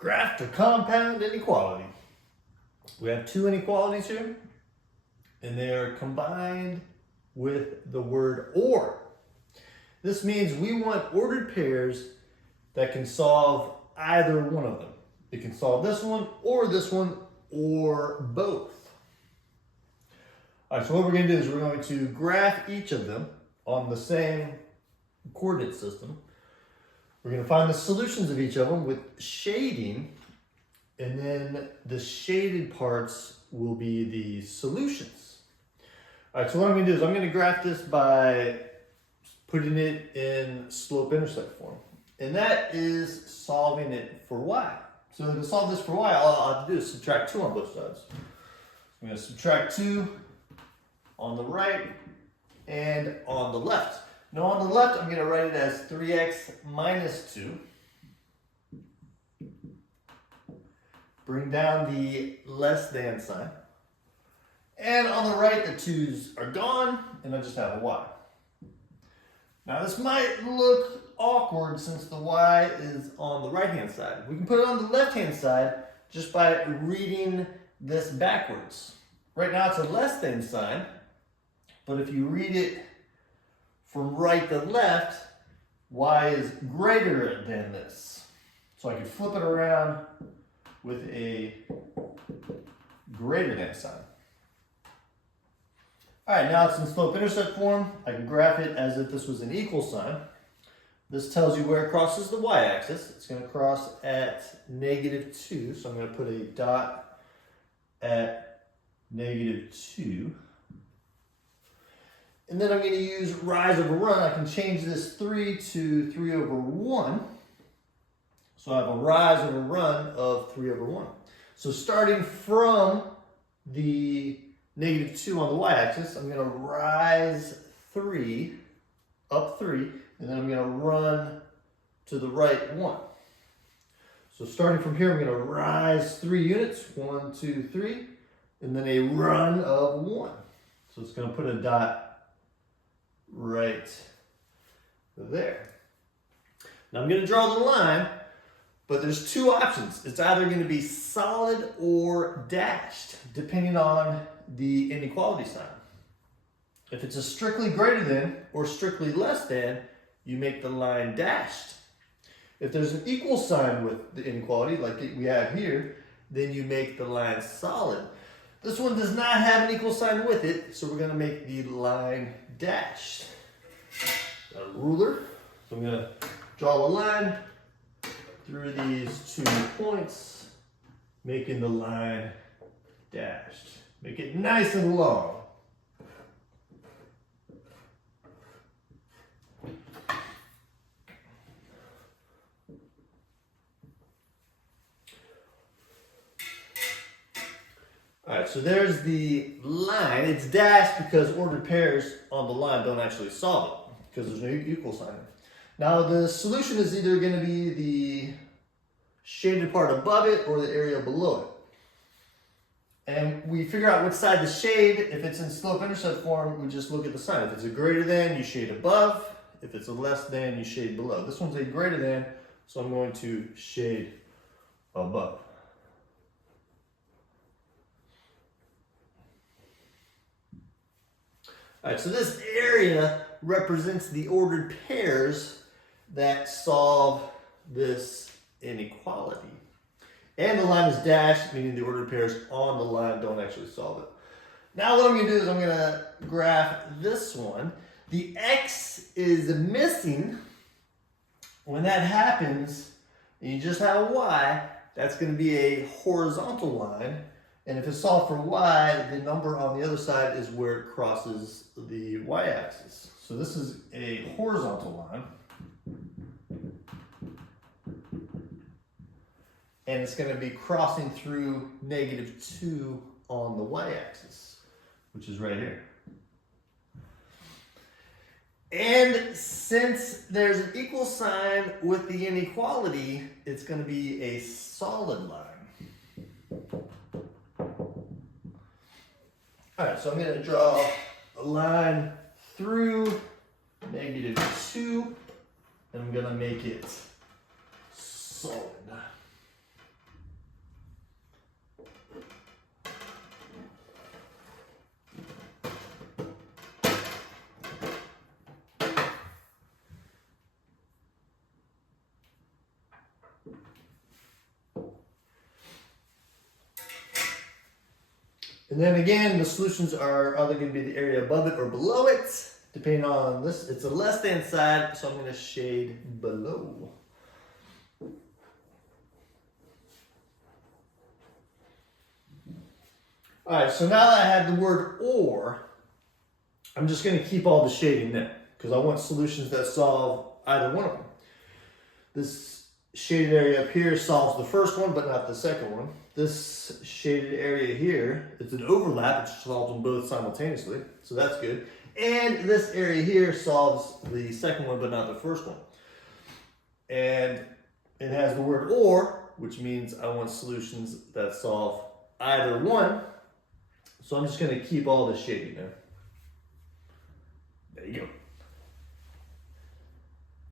Graph to compound inequality. We have two inequalities here, and they are combined with the word or. This means we want ordered pairs that can solve either one of them. It can solve this one, or both. All right, so what we're going to do is we're going to graph each of them on the same coordinate system. We're going to find the solutions of each of them with shading, and then the shaded parts will be the solutions. All right, so what I'm going to do is I'm going to graph this by putting it in slope-intercept form, and that is solving it for y. So to solve this for y, all I'll have to do is subtract 2 on both sides. I'm going to subtract 2 on the right and on the left. Now on the left, I'm going to write it as 3x minus 2. Bring down the less than sign. And on the right, the 2's are gone, and I just have a y. Now this might look awkward since the y is on the right-hand side. We can put it on the left-hand side just by reading this backwards. Right now it's a less than sign, but if you read it from right to left, y is greater than this. So I can flip it around with a greater than sign. All right, now it's in slope-intercept form. I can graph it as if this was an equal sign. This tells you where it crosses the y-axis. It's going to cross at -2, so I'm going to put a dot at -2. And then I'm going to use rise over run. I can change this 3 to 3 over 1. So I have a rise over run of 3 over 1. So starting from the -2 on the y-axis, I'm going to rise 3, up 3, and then I'm going to run to the right 1. So starting from here, I'm going to rise 3 units, 1, 2, 3, and then a run of 1. So it's going to put a dot right there. Now I'm going to draw the line, but there's 2 options. It's either going to be solid or dashed, depending on the inequality sign. If it's a strictly greater than or strictly less than, you make the line dashed. If there's an equal sign with the inequality, like we have here, then you make the line solid. This one does not have an equal sign with it, so we're going to make the line dashed. Got a ruler, so I'm going to draw a line through these 2 points, making the line dashed. Make it nice and long. All right, so there's the line. It's dashed because ordered pairs on the line don't actually solve it because there's no equal sign. Now the solution is either going to be the shaded part above it or the area below it. And we figure out which side to shade. If it's in slope-intercept form, we just look at the sign. If it's a greater than, you shade above. If it's a less than, you shade below. This one's a greater than, so I'm going to shade above. All right, so this area represents the ordered pairs that solve this inequality. And the line is dashed, meaning the ordered pairs on the line don't actually solve it. Now what I'm going to do is I'm going to graph this one. The x is missing. When that happens, and you just have a y, that's going to be a horizontal line. And if it's solved for y, the number on the other side is where it crosses the y-axis. So this is a horizontal line. And it's going to be crossing through -2 on the y-axis, which is right here. And since there's an equal sign with the inequality, it's going to be a solid line. All right, so I'm going to draw a line through -2, and I'm going to make it solid. And then again, the solutions are either going to be the area above it or below it, depending on this. It's a left-hand side, so I'm going to shade below. All right, so now that I have the word or, I'm just going to keep all the shading there because I want solutions that solve either one of them. This shaded area up here solves the first one, but not the second one. This shaded area here, it's an overlap, which solves them both simultaneously, so that's good. And this area here solves the second one, but not the first one. And it has the word or, which means I want solutions that solve either one. So I'm just going to keep all this shading there. There you go.